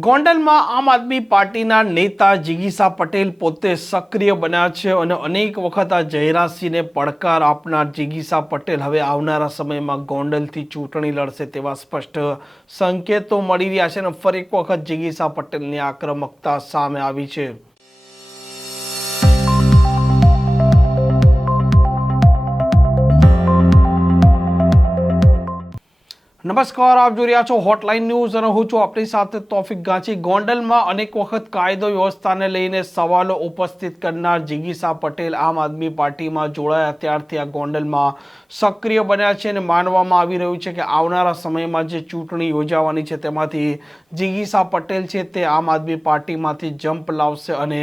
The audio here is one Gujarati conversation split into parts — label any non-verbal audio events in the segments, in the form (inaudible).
ગોંડલમાં આમ આદમી પાર્ટીના નેતા જિગીસા પટેલ પોતે સક્રિય બન્યા છે અને અનેક વખત આ જયરાજસિંહને પડકાર આપનાર જિગીસા પટેલ હવે આવનારા સમયમાં ગોંડલથી ચૂંટણી લડશે તેવા સ્પષ્ટ સંકેતો મળી રહ્યા છે અને ફરી એક વખત જિગીસા પટેલની આક્રમકતા સામે આવી છે. નમસ્કાર, આપ જોઈ રહ્યા છો હોટલાઇન ન્યૂઝ અને હું છું આપણી સાથે તોફિક ગાંચી ગોંડલમાં અનેક વખત કાયદો વ્યવસ્થાને લઈને સવાલો ઉપસ્થિત કરનાર જિગીસા પટેલ આમ આદમી પાર્ટીમાં જોડાયા. ત્યારથી આ ગોંડલમાં સક્રિય બન્યા છે અને માનવામાં આવી રહ્યું છે કે આવનારા સમયમાં જે ચૂંટણી યોજાવાની છે તેમાંથી જિગીસા પટેલ છે તે આમ આદમી પાર્ટીમાંથી જમ્પ લાવશે અને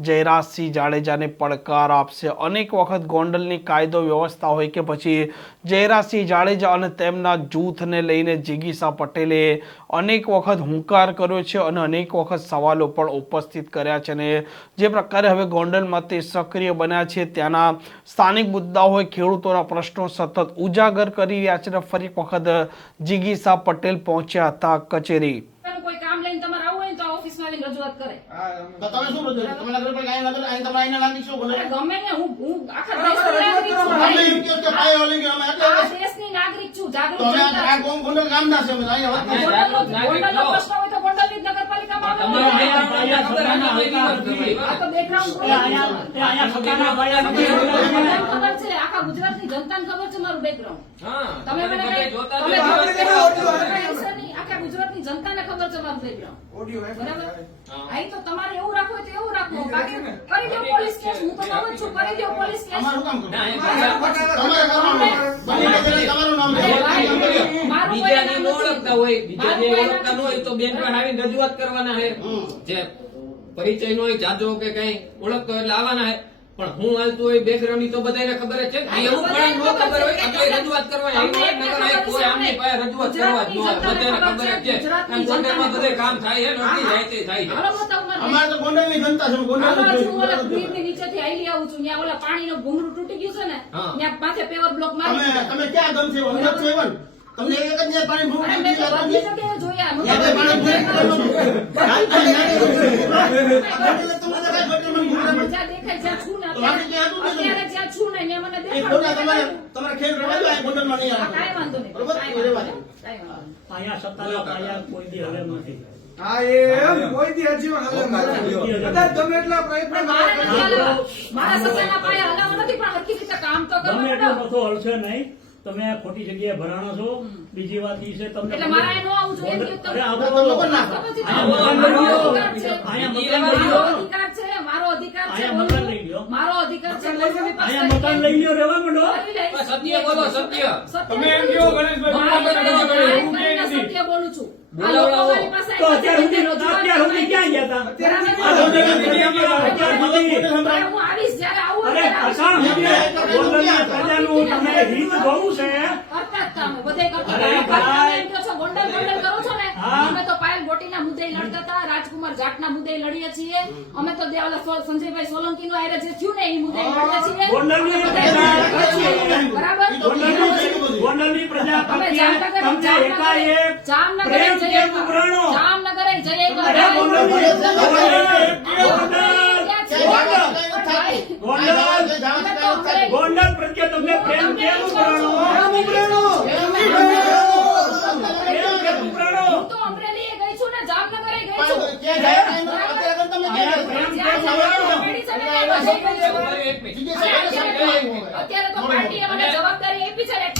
જયરાજસિંહ જાડેજાને પડકાર આપશે. અનેક વખત ગોંડલની કાયદો વ્યવસ્થા હોય કે પછી જયરાજસિંહ જાડેજા અને તેમના જૂથને લઈને જિગીસા પટેલે અનેક વખત હુંકાર કર્યો છે અને અનેક વખત સવાલો પણ ઉપસ્થિત કર્યા છે અને જે પ્રકારે હવે ગોંડલમાં તે સક્રિય બન્યા છે, ત્યાંના સ્થાનિક મુદ્દાઓ હોય, ખેડૂતોના પ્રશ્નો સતત ઉજાગર કરી રહ્યા છે અને ફરી એક વખત જિગીસા પટેલ પહોંચ્યા હતા કચેરી. કોઈ કામ લઈને તમારે આવું હોય તો ઓફિસમાં આવીને રજૂઆત કરે. તો તમે શું બધું તમારા ઘર પર કાંઈ નગર અહીં તમારા અહીંના નાગરિક શું બોલે? ગમે ને હું હું આખા બરાબર, નાગરિક છું. અમે એમ કે પાયો ઓલી ગયો, અમે આ દેશની નાગરિક છું જાગૃત તો આ- જનતા. આ ગોમ ગોંડલ છે અમે. અહીંયા વાત ગોંડલનો- ગોંડલનો પ્રશ્ન હોય તો ગોંડલની નગરપાલિકામાં તમારે આવવાનું. અહીંયા અહીંયા છોકરાના હોય આ તો background બધાને ખબર છે. આખા ગુજરાતની જનતાને ખબર છે મારું બેકગ્રાઉન્ડ તમે મને જોતા આખા ગુજરાતની જનતાને ખબર છે મારું. બરાબર? અહીં તો તમારે એવું રાખવું હોય તો એવું રાખવું બાકી કરી દો પોલીસ કેસ. હું તો કહું છું કરી દો પોલીસ કેસ. બીજાને ન ઓળખતા હોય બીજા જે મારું કોઈ ઓળખતા ન હોય તો બેન પર આવીને રજૂઆત કરવાના હે. જે પરિચય નો હોય જાજો કે કઈ ઓળખતો હોય એટલે આવવાના હે. પણ હું હાલતું હોય બેકગ્રાઉન્ડની તો બધાને ખબર જ છે એવું પણ ન ખબર હોય આપણે રજૂઆત કરવા તમને હોય એટલે નકર કોઈ આમની પાસે રજૂઆત કરવા જ ન હોય. બધાને ખબર જ છે. અને ગોંડલમાં બધે કામ થાય છે નથી જાય તે થાય. અમારે તો ગોંડલની જનતા છે ગોંડલ હું ઓલા. બ્રિજની નીચેથી આવી આવું છું. ત્યાં ઓલા પાણીનું ભૂંગળું તૂટી ગયું છે ને ત્યાં માથે પેવર બ્લોક મારી તમે તમે ક્યાં ગમ છે? એવન. તમને એક જ ન્યાય પાણી ભૂખ નથી મેં લાગતી. જોયા. મને પાણી ભૂખ નથી લાગતી. જ્યાં છું ને અત્યારે તમે? જ્યાં છું ને ત્યાં મને એ તમારે તમારે ખેલ રમવા દો, આ ગોંડલમાં નહીં હા, આવવાનું. વાંધો નહીં બરોબર? કાંઈ એ વાંધો રહેવા દો. નહીં. કાંઈ વાંધો નહીં. અહીંયા સત્તાના પાયા કોઈ દી હલે નથી હા એમ કોઈ દી હજી કદાચ ગમે એટલા પ્રયત્ન પણ મારે નથી હાલવા. મારા સસાના પાયા હલાવવા નથી પણ હરખી કામ તો ગમે એટલો બધો હલશે નહીં તમે ખોટી જગ્યાએ ભરાણા છો બીજી વાત ઈ છે તમને અધિકાર છે. મારો અધિકાર છે અહીંયા મકાન લઈ લ્યો રહેવા માંડો. સત્ય બોલો તમે એમ કહો, ગણેશભાઈ, બોલું છું. તો અત્યાર સુધી અત્યાર સુધી ક્યાં ગયા હતા? અરે. અસાણ સુધી ગોંડલની પ્રજાનું તમે હિત જોવું છે. કરતા જ તમે, બધે કરતા અરે ભાઈ. ગોંડલ ગોંડલ કરો છો. અમે તો પાયલ ગોટીના મુદ્દે લડતા હતા રાજકુમાર જાટના મુદ્દે લડીએ છીએ. અમે તો સંજયભાઈ સોલંકી નું જે થયું ને એ મુદ્દે લડીએ છીએ. તમને પ્રેમ કેમ બધા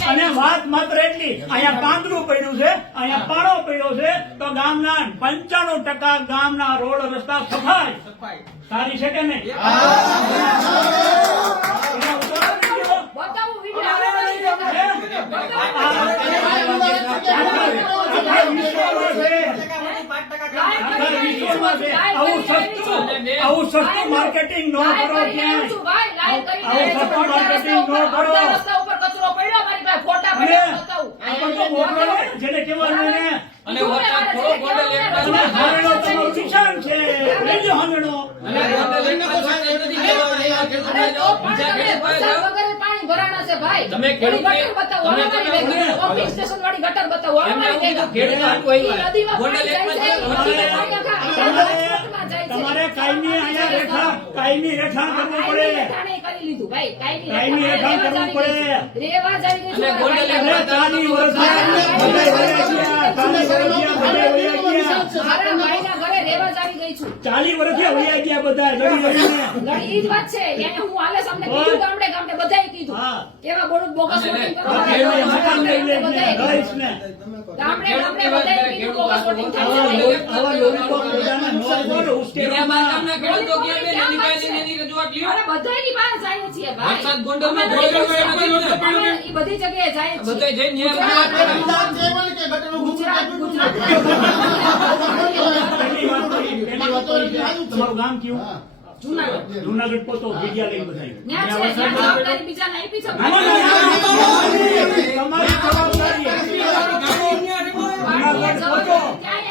અને વાત માત્ર એટલી અહીંયા પાંદડું પડ્યું છે અહીંયા પાડો પડ્યો છે તો ગામના પંચાણું ટકા ગામના રોડ રસ્તા સફાઈ સારી છે કે નહીં આવે સસ્તું માર્કેટિંગ ન કરો આવું. સસ્તું માર્કેટિંગ ન કરો રસ્તા ઉપર કચરો પડ્યો મારી પાસે ફોટા પડ્યા જેને કહેવાનું ને અને વરસાદ થોડો ગોંડલ એક બાજુ અને હારણો છે લેજો હારણો અને નથી બીજા ભરાણા છે ભાઈ. તમે ગટર બતાવો. ઓફિસ સ્ટેશન વાળી ગટર બતાવો. તમારે કાયમી અહીંયા રેખા કાયમી રેખા કરવું પડે. કાયમી રેખાણે કરવું રેવા. અરે ચાલી વર્ષ થયા, ગયા, બધા લડી લડીને. ઈ જ વાત છે હું હાલે તમને કીધું ગામડે ગામડે બધાએ છે, બધાએ કીધું બોગસ વોટિંગ બધી જગ્યાએ જાય (laughs) તમારું ગામ કયું? જુનાગઢ પોતો વિદ્યાલય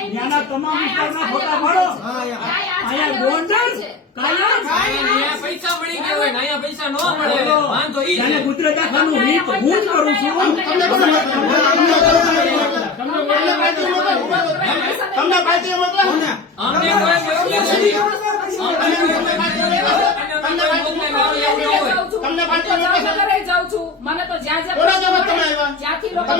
ત્યાંના તમામ વિસ્તારના ફોટા પાડો અહીંયા ગોંડલ કાયમ પૈસા મળી ગયા અહીંયા પૈસા ન મળે તો ઈ જાણે છે ગુજરાત આખાનું હું જ કરું છું તમને કોણ તમને ને ન છે? જામનગરે જાઉં છું મને તો જ્યાં જ્યાં? જ્યાંથી લોકો?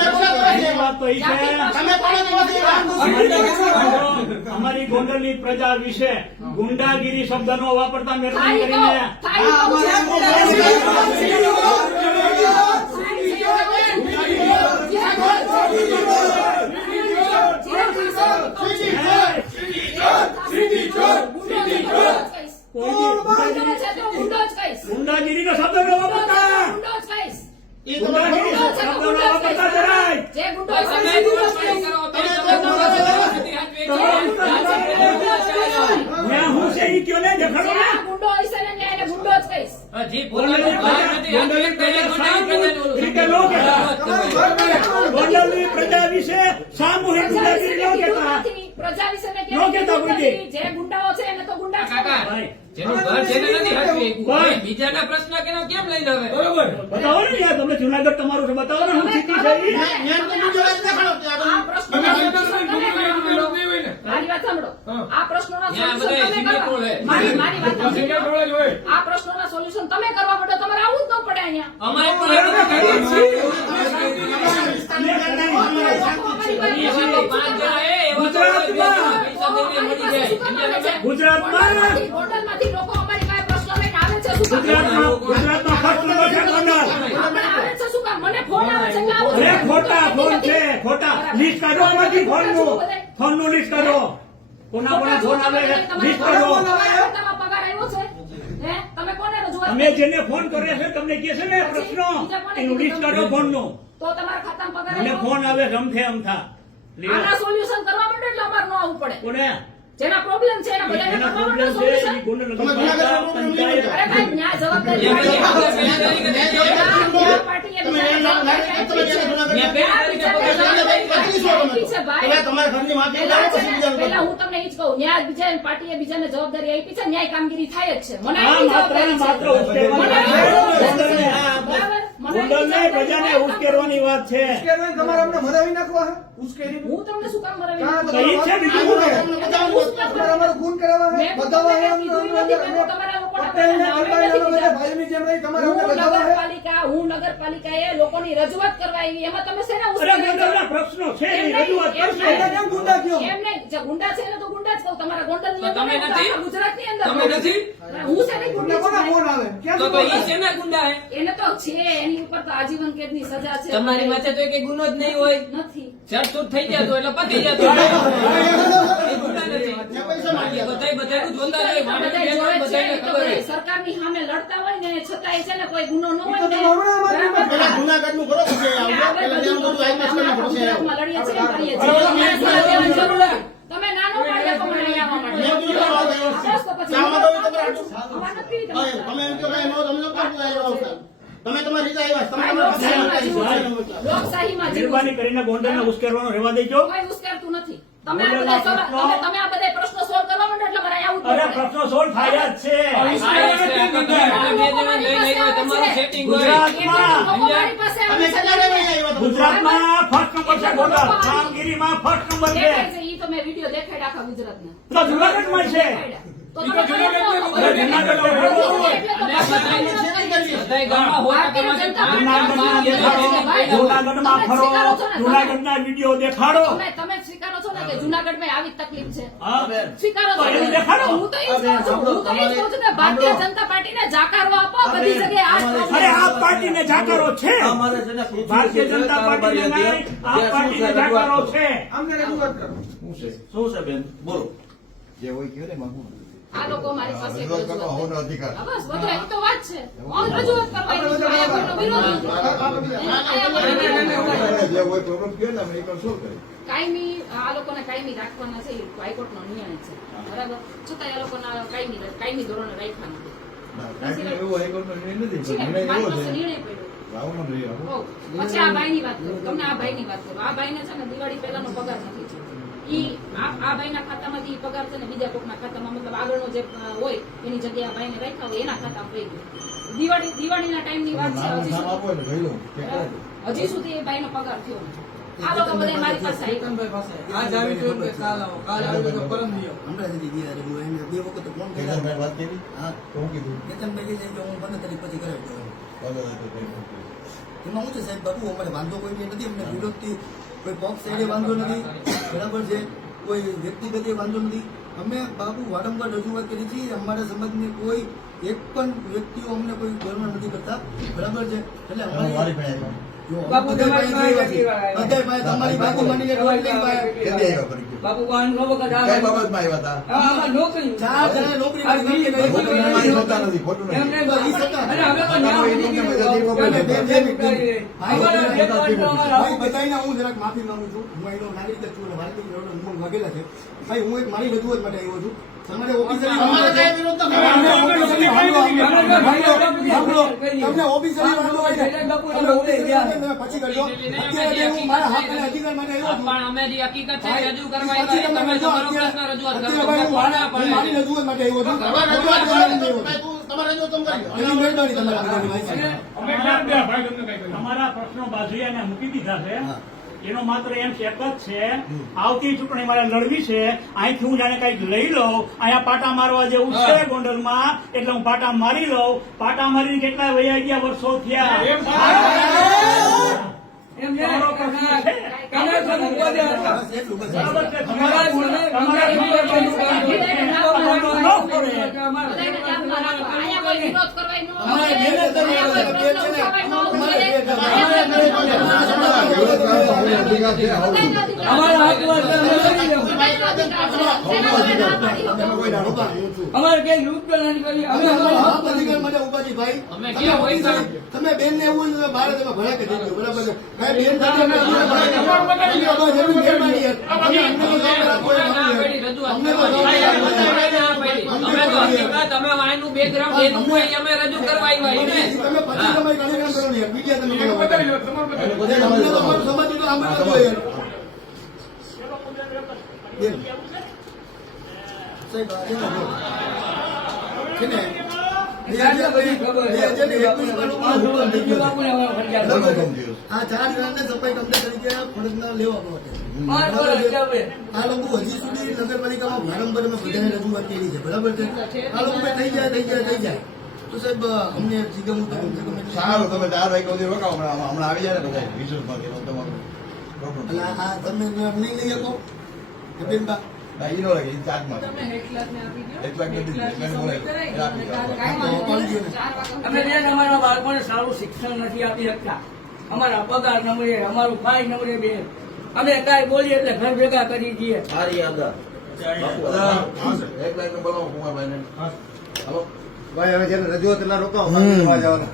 અમારી ગોંડલની પ્રજા વિશે ગુંડાગીરી શબ્દનો વાપરતા મહેરબાની કરીને ગુંડાગીરીનો શબ્દ ન વાપરતા ઈ શબ્દ ન વાપરતા જરાય જે ગુંડો તમે ગોળપાડી કરો, તો તમે ગોળપાડી ત્યાં હું છે ઈ કયો ને દેખાડો ને ગુંડો હશે ને ત્યાં એને ગુંડો જ કહીશ હજી પોતાનું ભાન નથી. ગોંડલની પ્રજા સામૂહિક રીતે ન કહેતા. ગોંડલની પ્રજા વિશે સામૂહિક ગુંડાગીરી ન કહેતા. પ્રજા વિશે મેં ન કહેતા કીધું કોઈ દી. નથી. જે ગુંડાઓ છે એને તો ગુંડા કાકા જેનું ઘર છે એને નથી હાચવી બીજાના પ્રશ્ન કેનો કેમ લઈને આવે બતાવો ને યાર તમે જુનાગઢ તમારું છે બતાવો ને શું સ્થિતિ છે ઈ. ન્યા તો દેખાડો આ. પ્રશ્નોના solution તમે કરો. મારી વાત સાંભળો આ પ્રશ્નોના ત્યાં તમે કરો. મારી મારી વાત આ પ્રશ્નોના સોલ્યુશન તમે કરવા માટે તમારે આવું જ ન પડે અહીંયા અમારે પણ આ પાંચ જણા ગુજરાતમાં. ગુજરાતમાં! હોટલમાંથી લોકો અમારી પાસે પ્રશ્નો લઈને આવે છે શું ગુજરાતમાં ગુજરાતમાં ફર્સ્ટ નંબર છે ગોંડલ. આવે છે શું કામ? મને ફોન આવે છે કે અરે ખોટા ફોન છે ખોટા. લિસ્ટ કાઢો આમાંથી લિસ્ટ કાઢો. કોના કોના ફોન આવે લિસ્ટ કાઢો પગાર આવ્યો છે? હે તમે કોને રજૂઆત અમે જેને ફોન કર્યો છે તમને કહે છે ને પ્રશ્નો. એનું લિસ્ટ કાઢો ફોનનું. તો તમારા ખાતામાં પગાર મને ફોન આવે છે અમથે અમથા. આના સોલ્યુશન કરવા માટે એટલે અમારે ન આવવું પડે. કોને? જેના પ્રોબ્લેમ છે એના બધાને કરવા માટે સોલ્યુશન અરે ભાઈ ન્યાય જવાબદારી. હું તમને જ કહું. ન્યાય બીજા પાર્ટીએ બીજાને જવાબદારી આપી છે. ન્યાય કામગીરી થાય જ છે. મને આ માત્ર ને પ્રજાને ઉશ્કેરવાની વાત છે. ઉશ્કેરવાની તમારે અમને મરાવી નાખવા હે? ઉશ્કેરીને? હું તમને શું કામ મરાવી કાં નાખું? તો ઈ જ છે બીજું શું તમારે અમારું ગુણ કરાવવા હે? બતાવવા હે તમારા હું? નગરપાલિકા લોકોની રજૂઆત કરવા આવી. એમાં તમે શેના પ્રશ્નો છે ગુંડા છે તો ગુંડા જ કહું. તમારા ગોંડલની તો તમે અંદર નથી? આખા ગુજરાતની અંદર તમે નથી? હું છે? ગુંડી ગુંડા એને તો છે એની ઉપર તો આજીવન કેદની સજા છે. તમારી માથે તો એક ગુનો જ નહીં હોય. નથી. ચડચૂટ થઈ જતો એટલે પતી જતો સરકારની સામે લડતા હોય ને છતાંય છે ને કોઈ ગુનો ન હોય ને ને. તમે નાનો પાડ્યા તો મને અહીંયા આવવા. તમે તમારી રીતે આવ્યા લોકશાહીમાં. મહેરબાની કરીને ગોંડલને ઉશ્કેરવાનો રહેવા દેજો. કોઈ ઉશ્કેરતું નથી. તમે આ તમે તમે આ બધા પ્રશ્નો સોલ્વ કરવા માંડો એટલે મારે અહીંયા અરે પ્રશ્નો સોલ્વ થાય જ છે. તમારું setting હોય. ગુજરાતમાં પાસે આવે છે. કેટલા વાગે આવ્યા તમે? ગુજરાતમાં ફર્સ્ટ નંબર છે ગોંડલ. કામગીરીમાં ફર્સ્ટ નંબર છે. દેખાય તો મેં વીડિયો દેખાડ્યા આખા ગુજરાતને. તો જુનાગઢમાં છે. ફરો. જુનાગઢના વીડિયો દેખાડો. તમે સ્વીકારો છો ને કે જુનાગઢમાં આવી તકલીફ છે? સ્વીકારો છો. હું તો એ જ છું હું તો એ જ છું કે ભારતીય જનતા પાર્ટી ને જાકારો આપો બધી જગ્યાએ અરે આ પાર્ટીને જાકારો છે. ને ભારતીય જનતા પાર્ટી ને આ પાર્ટી શું પાર્ટીને છે રજૂઆત જાકારો છે. અમને રજૂઆત કરો. શું છે? બેન? બોલો. જે હોય કયો ને માંગુ. આ લોકો મારી પાસે બસ બધું એમ તો વાત છે. ઓન રજૂઆત કરવાની વિરોધ. ને. કાયમી આ લોકોને કાયમી રાખવાના છે હાઈકોર્ટનો નિર્ણય છે. બરાબર? છતાં એ લોકોના કાયમી કાયમી ધોરણે રાખવાના ના, ને. પછી આ ભાઈની વાત કરું. તમને આ ભાઈની વાત કરું. આ ભાઈને છે ને દિવાળી પહેલાનો પગાર નથી. ઈ આ આ ભાઈના ખાતામાંથી પગાર છે ને બીજા કોકના ખાતામાં મતલબ આગળનો જે હોય એની જગ્યાએ આ ભાઈને રાખ્યા હોય એના ખાતામાં પડી ગયું. દિવાળી દિવાળીના ટાઈમની વાત છે હજી સુધી એ ભાઈનો પગાર થયો આ લોકો બધા મારી પાસે આવ્યા. કેતનભાઈ પાસે. આજ આવી ગયું કે કાલ આવો. કાલ આવી ગયું પરમ દિવસ. હમણાં જ ગયા છે. હું એને બે વખત ફોન કર્યા. વાત કરી? હા. તો હું કીધું? કે હું તારીખ પછી કરાવી દઉં. એમાં શું છે સાહેબ? બાપુ, અમારે વાંધો કોઈ નથી. અમને વિરોધથી કોઈ પક્ષ સાઈડે વાંધો નથી. બરાબર છે? કોઈ વ્યક્તિગત વાંધો નથી. અમે બાપુ વારંવાર રજૂઆત કરી છે. અમારા સમાજની કોઈ એક પણ વ્યક્તિઓ અમને કોઈ ગર્વ નથી કરતા. બરાબર છે? એટલે અમારી બાપુ વાહન નો વખત હું જરાક માફી માંગુ છું. હું એનો નાગરિક છું અને ભારતીય હું એક મારી રજૂઆત માટે આવ્યો છું. તમને ઓફિસરી વાંધો હોય. ને, પછી કરજો. અત્યારે હું મારા હક અને અધિકાર માટે આવ્યો છું. પણ અમે જે હકીકત છે રજૂ કરવા આવ્યા, તમે જો પ્રશ્ન રજૂઆત કરો. મારા- રજૂઆત માટે આવ્યો છું. રજૂઆત કરવા આવ્યો. તમારે પ્રશ્નો બાજુએ મૂકી દીધા છે. એનો માત્ર એમ છે એક જ છે આવતી ચૂંટણી મારે લડવી છે અહીંથી હું જાણે કંઈક લઈ લઉં અહીંયા પાટા મારવા જેવું છે ગોંડલમાં એટલે હું પાટા મારી લઉં પાટા મારીને કેટલા વયા ગયા વર્ષો થયા અધિકાર છે, અમારા તમે ના તમે. કોઈ ના લૂંટ નથી કરી અમે અધિકાર માટે ઊભા ભાઈ. તમે તમે બેન ને એવું બહાર તમે ભડા કરી બરાબર બેન સાથે અમે અમારા ભડા કરી દેજો. અમને બસ એટલી મહેરબાની છે. અમે અમને તો જવાબ આપો એ ના એ અમે. ના વાયનું રજૂ કરવા આવ્યા તમે તમે પછી તમારી કાર્યક્રમ કરો ને યાર. તમે સમાજ આ ચાર જણાને સફાઈ તરીકે ફરજના. આ લોકો હજી સુધી નગરપાલિકામાં વારંવાર અમે બધાને રજૂઆત કરી છે. બરાબર છે? આ લોકો થઈ જાય થઈ જાય થઈ જાય. તો સાહેબ અમને જીગમ સારું તમે ચાર વાગ્યા સુધી રોકાવો હમણાં આવી જાય ને બધા વિશ્વાસમાં તમારું એટલે આ તમે નહીં લઈ શકો? બા અમારા બાળકોને સારું શિક્ષણ નથી આપી શકતા. અમારા પગાર નંબરે અમારું ભાઈ નંબરે બે અમે કઈ બોલીએ એટલે ઘર ભેગા કરી દઈએ. ભાઈ હવે જેને રજૂઆત ના રોકાવો જવાનું.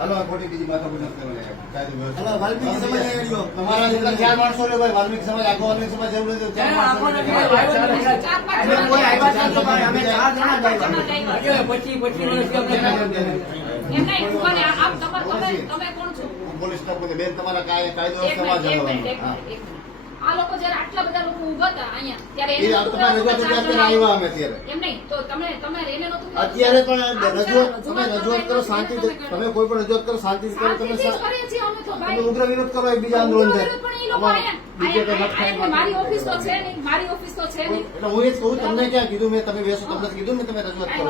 હાલો આ ખોટી બીજી માથા પૂજા કરવા વાલ્મીકી સમાજ આવ્યો. તમારા જેટલા ચાર માણસો ને ભાઈ વાલ્મીકી સમાજ આખો વાલ્મીકી સમાજ એવું નથી ચાર માણસો આપણને ને કઈ આવ્યો. નથી. ચાર પાંચ કોઈ આવ્યા જ નથી, જણા અમે ચાર જણા જ આવ્યા. જણા જ આવ્યા. એટલે પચીસ પચીસ વર્ષથી અમને એમ નહીં, ઉભાને આપ તમાર- તમે તમે કોણ છો? પોલીસ બેન તમારા કાય- કાયદો સમાજ આ લોકો જયારે આટલા બધા લોકો ઊભા હતા અહીંયા ત્યારે એમ નહીં તો તમે તમે એને અત્યારે પણ રજૂઆત તમે રજૂઆત કરો શાંતિ તમે કોઈ પણ રજૂઆત કરો શાંતિ કરો તમે તમે ઉગ્ર વિરોધ કરો બીજા આંદોલન થાય પણ એ લોકો આમાં અહીંયા- બીજે કંઈ અહીંયા- મત ખાઈ અહીંયા મારી ઓફિસ તો છે નહીં મારી ઓફિસ તો છે નહીં. એટલે હું એ જ કહું તમને ક્યાં કીધું મેં તમે બેસો તમને કીધું ને તમે રજૂઆત કરો.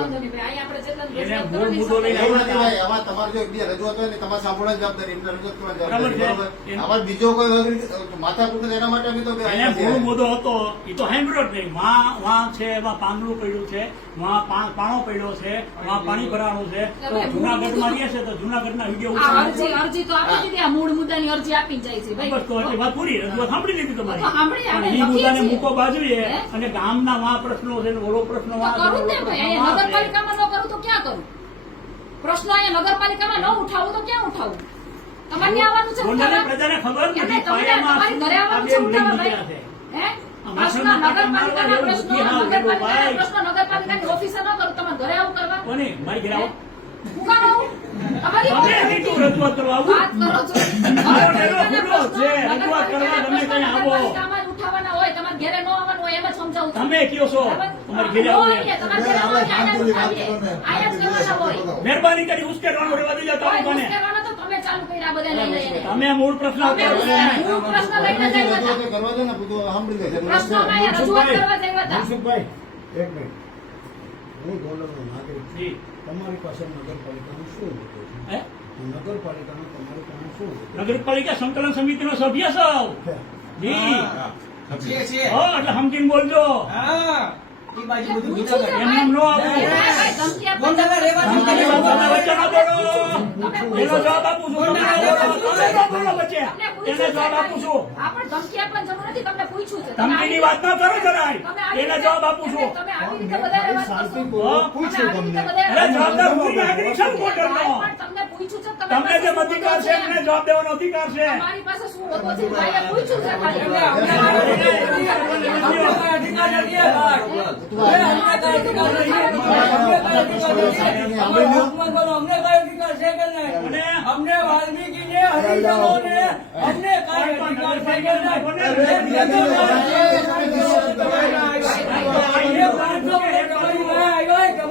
તમારે જો બીજા રજૂઆત હોય ને તમારે સાંભળવાની જવાબદારી રજૂઆત કરવાની જવાબદારી આમાં બીજો કોઈ માથા માથાકૂટ એના માટે અમે તો એને અહીંયા મૂળ હતો. એ તો સાંભળ્યો નહીં. વાં વાં છે એમાં પાંદડું પડ્યું છે. વાં પાણો પડ્યો છે. વાં પાણી ભરાવાનું છે. તો જુનાગઢમાં રહે છે તો જુનાગઢના વીડિયો અરજી અરજી તો આપી દીધી. આ મૂળ મુદ્દાની અરજી આપી જાય છે ભાઈ. બસ તો એટલે વાત પૂરી. રજૂઆત સાંભળી લીધી તમારી. તો સાંભળી, પણ આપણે ઈ લખીએ મુદ્દાને મૂકો બાજુએ? અને ગામના વાં પ્રશ્નો છે ઓલો પ્રશ્ન વાં કરું ને ભાઈ. નગરપાલિકામાં ન કરું તો ક્યાં કરું? પ્રશ્ન અહીંયા નગરપાલિકામાં ન ઉઠાવું તો ક્યાં ઉઠાવું? તમારે ત્યાં આવવાનું છે ગોંડલની પ્રજાને ખબર નથી પાયામાં ઘરે આવવાનું છે લઈ ઉઠાવવા નીકળ્યા છે. હે? આ પ્રશ્નો માથામાં માથા નગરપાલિકાના પ્રશ્નો જેવું નથી, હા, નગરપાલિકાના પ્રશ્નો નગરપાલિકાની ઓફિસે ન કરું તમારે ઘરે આવું કરવા. કોને? મારી ઘરે આવો. હું કામ આવું? તમારી તમે. તમે કયો છો. મહેરબાની કરી ઉશ્કેરવાનું રહેવા દેજો તમે ચાલુ કર્યા બધા લઈને. તમે મૂળ પ્રશ્ન તમે કરો છો. મૂળ પ્રશ્ન લઈને જ હતા. કરવા દો ને બધું સાંભળી લે પ્રશ્નોમાં અહીંયા રજૂઆત કરવા જ હતા. મનસુખભાઈ એક મિનિટ. હું ગોંડલનો નાગરિક તમારી પાસે નગરપાલિકાનું શું હે? નગરપાલિકાનું તમારું કામ શું નગરપાલિકા સંકલન સમિતિનો સભ્ય સૌ. છે? જી. હો એટલે સમજીને બોલજો. એમ નો આવું. તમે એનો જવાબ આપું છું. તમે ના બોલો. તમને એને જવાબ આપું છું. આપણે ધમકી આપવાની જરૂર નથી. તમને પૂછ્યું છે. ધમકીની વાત ન કરો જરાય. એને જવાબ આપું છું. તમે આવી રીતે વધારે વાત પૂછ્યું તમે આવી રીતે તમને. અરે જવાબદાર હું નાગરિક છું ગોંડલનો. પૂછ્યું છે તમે તમને જે અધિકાર છે એમને જવાબ દેવાનો અધિકાર છે. તમારી પાસે શું હોતો છે ભાઈએ પૂછ્યું છે ખાલી. અમને વાલ્મીકી ને હરિજનો ને અમને કાંઈ અધિકાર છે કે નહીં? તમારી વાય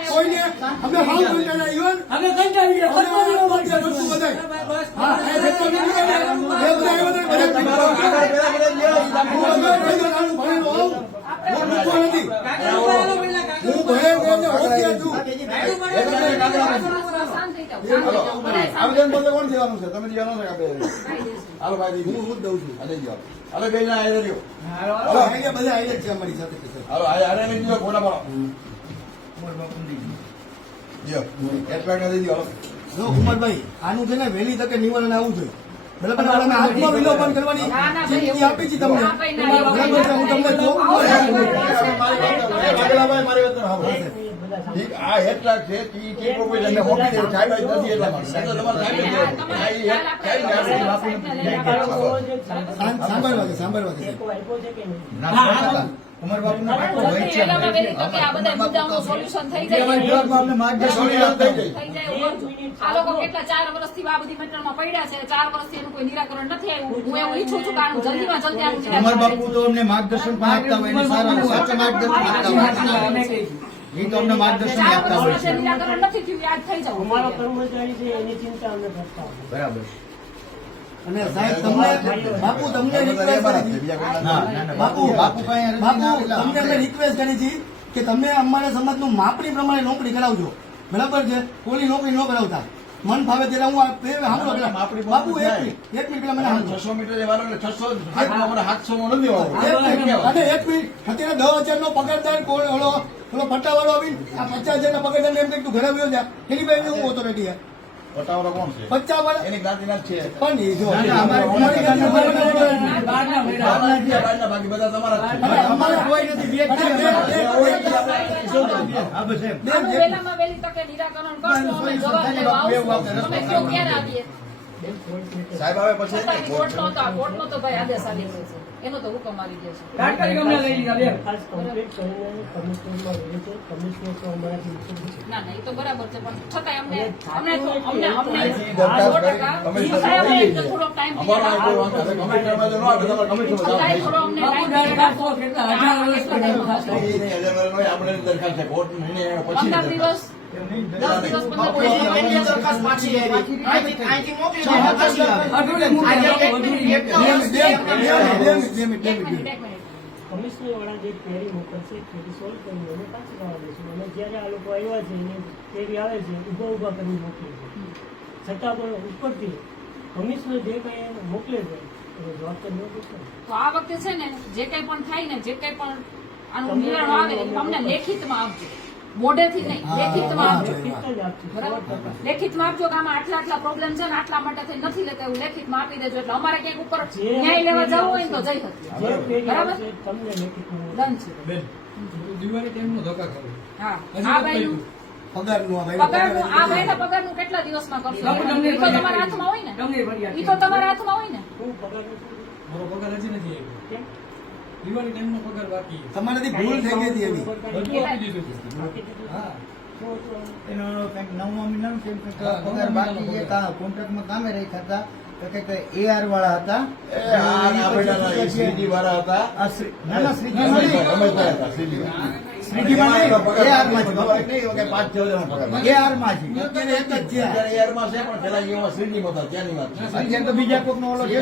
કોઈને અમે હાલ કંટાળા ઈવન અમે કંટાળી ગયા. નહોતું બધાય. હા, એ જેટલો નથી કરે એ બધા એ બધા આવેદન પત્ર કોણ દેવાનું છે તમે દેવાનું છે કે આપણે. હાલો ભાઈ હું હું જ દઉં છું. અને જાઓ હાલો બે ના આયે રહ્યો હાલો, બધા આયા જ છે અમારી સાથે હાલો આરે ફોટા પાડો જો કુમારભાઈ આનું છે ને વહેલી તકે નિવારણ આવવું જોઈએ. બરાબર? અમે કરવાની ચીમકી આપી છે તમને? હું તમને આ એક છે ઈ કોઈ તમે હોપી દે સાહેબ નથી એટલા માટે. નહીં તો તમારે સાહેબ જ દેવાનું. આ ઈ એક સાહેબ ને આપણે બાપુને સાં- સાંભળવા છે સાંભળવા વહેલી તકે આ બધા મુદ્દાઓનું સોલ્યુશન થઈ જાય. સોલ્યુશન થઈ થઈ જાય આ લોકો કેટલા ચાર વર્ષથી આ બધી મેટરમાં પડ્યા છે. ચાર વર્ષથી એનું કોઈ નિરાકરણ નથી આવ્યું. હું એવું ઈચ્છું છું કે જલ્દીમાં જલ્દી આનું નિરાકરણ તો અમને માર્ગદર્શન પણ આપતા હોય. ને સારા સાચા માર્ગદર્શન આપતા હોય. અમે કહીએ છીએ. એ તો અમને માર્ગદર્શન આપતા હોય છે. નિરાકરણ નથી થયું. યાદ થઈ જવું. બરાબર. અને સાહેબ તમને બાપુ તમને રિક્વેસ્ટ કરી હતી. ના, ના, ના, બાપુ. બાપુ બાપુ તમને અમે રિક્વેસ્ટ કરી હતી કે તમે અમારા સમાજનું માપણી પ્રમાણે નોકરી કરાવજો. બરાબર છે? કોની નોકરી ન કરાવતા. મન ફાવે ત્યારે હું સાંભળો. બાપુ એક મિનિટ એક મિનિટ મને છસો મીટર જવાનો એટલે છસો સાતસો નો નથી. અને એક મિનિટ. અત્યારે દસ હજાર નો પગારદાર કોણ? ઓલો ઓલો પટ્ટાવાળો આવી આ પચાસ હજાર ના પગારદાર એમ કે તું ઘરે આવ્યો જા. એની પાસે હું ઓથોરિટી છે. પટાવાળા કોણ છે? એની જ્ઞાતિના છે. પણ એ જો ના, ના, અમારે અમારી અમારી ગામમાં બહારના મહિલા. બહારના છે, બહારના બાકી બધા તમારા અમારે કોઈ નથી બે જ છે. બે- બે- બે- બે- હા, બસ એમ. આનું વહેલામાં વહેલી તકે નિરાકરણ કરશો અમે જવાબ લેવા આવશું. તમે કયો ક્યારે આવીએ? સાહેબ આવે પછી કોર્ટનો તો કોર્ટનો તો ભાઈ આદેશ આવી ગયો છે એનો તો હુકમ આવી ગયો છે. તાત્કાલિક અમને લઈ લીધા બે ખાસ કમ્પ્લીટ કરીને કમિશનરમાં રહે છે. કમિશનર તો અમારા ના ના એ તો બરાબર છે પણ છતાંય અમને અમને તો અમને અમને અમને ટાઈમ તો. થોડો અમને ટાઈમ તો આપણે દરખાસ્ત છે. કોર્ટનો નિર્ણય પછી દસ વાળા જે ક્વેરી મોકલશે ક્વેરી સોલ્વ કરી અને પાછી જવા દઈશું અને જ્યારે આ લોકો આવ્યા છે એને ક્વેરી આવે છે ઊભા ઊભા કરી મોકલે છે છતાં પણ ઉપરથી કમિશનર જે કંઈ મોકલે છે જવાબ તો આ વખતે છે ને, જે કંઈ પણ થાય ને, જે કંઈ પણ આનું નિર્ણય આવે અમને લેખિતમાં આપજો. મોઢેથી નહીં લેખિતમાં આપજો. બરાબર? લેખિતમાં આપજો કે આમાં આટલા આટલા પ્રોબ્લેમ છે ને આટલા માટે થઈ નથી લેતા એવું લેખિતમાં આપી દેજો. એટલે અમારે ક્યાંક ઉપર ન્યાય લેવા જવું હોય ને તો જઈ શકીએ બરાબર? આવશે તમને લેખિતમાં ડન છે. હા. આ ભાઈનું? પગારનું આ ભાઈ પગારનું આ ભાઈના પગારનું કેટલા દિવસમાં કરશો? તો તમારા હાથમાં હોય ને. એ તો તમારા હાથમાં હોય ને. મારો પગાર નથી? કેમ? તમારાથી ભૂલ થઈ ગઈ હતી એવી બાકી દીધું. શું હતું? એનો કંઈક નવમા મહિનાનું કેમ કંઈક પગાર બાકી છે. કોન્ટ્રાક્ટમાં કામે રાખ્યા હતા તો કંઈક એઆર વાળા હતા. વાળા હતા. ના ના શ્રીજી. માં માં માં બીજા ઓલો છે.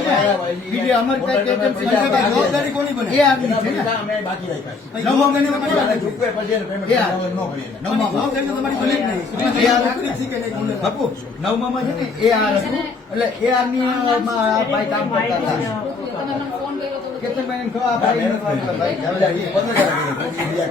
કોની બને? છે. અમે બાકી નવમા ન નવમામાં છે. ને AR હતું. એટલે AR ની માં ભાઈ કામ કરતા હતા. કેટલા મહિને ખબર ભાઈ ભાઈ, પંદર હજાર કીધું, પછી બીજા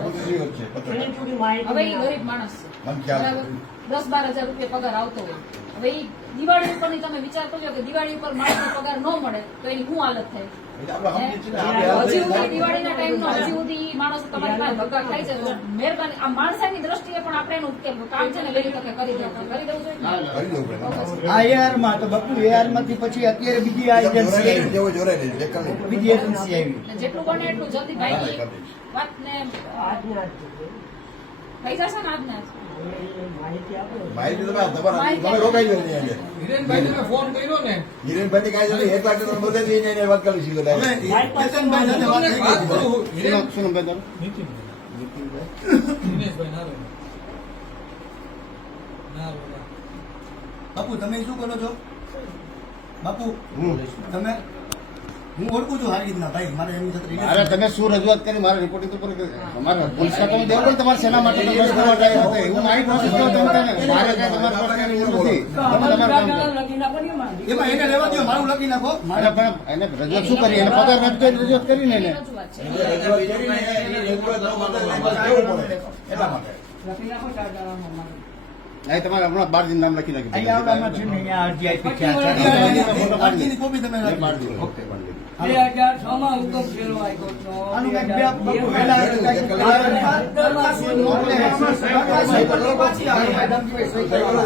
છે, પંદર પૂરી માહિતી હવે ગરીબ માણસ છે. મને ખ્યાલ બરાબર. દસ બાર હજાર રૂપિયા પગાર આવતો હોય. હવે એ દિવાળી ઉપરની તમે વિચાર કરજો કે દિવાળી ઉપર માણસને પગાર ન મળે તો એની શું હાલત થાય? હજી સુધી દિવાળીના ટાઈમનો હજી સુધી માણસ તમારી પાસે ધક્કા થાય છે. તો મહેરબાની આ માણસાઈની દ્રષ્ટિએ પણ આપણે એનું કામ છે ને વહેલી તકે કરી દેવું કરી દેવું જોઈએ? ને? કરી દેવું પડે. આ AR માં તો બાપુ એઆરમાંથી પછી અત્યારે બીજી આ એજન્સી. બીજી એજન્સી આવી. જેટલું બને એટલું જલ્દી ભાઈ વાતને આજના. થઈ જશે ને આજને માહિતી તમે આ તમે કાંઈ એક લાખ બધે જઈને એને વાત કરી શકો બાપુ તમે શું કરો છો? બાપુ તમે હું ઓળખું છું હારી રીતના ભાઈ. મારે એમની સાથે અરે તમે શું રજૂઆત કરી? મારા રિપોર્ટિંગ ઉપર તમારે પોલીસ ખાતામાં દેવું પડે તમારે સેના માટે? તમે શું કરવા જાય હતા? એવું મારી પ્રોસેસ તો તમે કરે. મારે કાંઈ તમારી પાસે કાંઈ એવું નથી. તમે અમારું કામ કરો. લખી નાખો ને એમાં. એમાં એને લેવા દો મારું લખી નાખો મારે પણ એને રજૂઆત શું કરી? એને પગાર નથી કરી રજૂઆત કરીને એને એટલે માટે એની? પડે એટલા માટે લખી નાખો ચાર દાડામાં મારું. નહીં તમારે હમણાં બાર દિન નામ લખી નાખ્યું. અહીંયા આવડામાં છે ને, અહીંયા અરજી આપી છે. અરજીની કોપી તમે. ઓકે,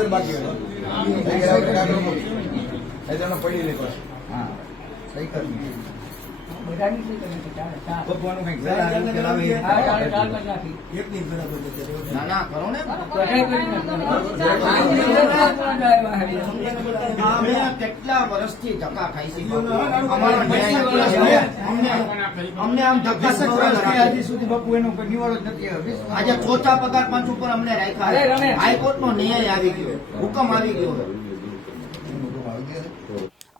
બાકી પડી લે પાછું. હા. સહી કરી બધાની સહી કરી છે, ચાર, ચાર. ભગવાનનું કંઈક ચાર વહેલા હજાર કરાવે. હા, ચાર, ચારમાં નાખી. એકની બરાબર ના ના કરો ને. બધાય કરી નાખો. અમે કેટલા વર્ષથી ધક્કા ખાઈ છે અમને આમ ધક્કા હજી સુધી બાપુ એનો કોઈ જ નથી આજે ચોથા પગાર પાંચ ઉપર અમને રાખ્યા. હાઈકોર્ટ નો ન્યાય આવી ગયો. હુકમ આવી ગયો.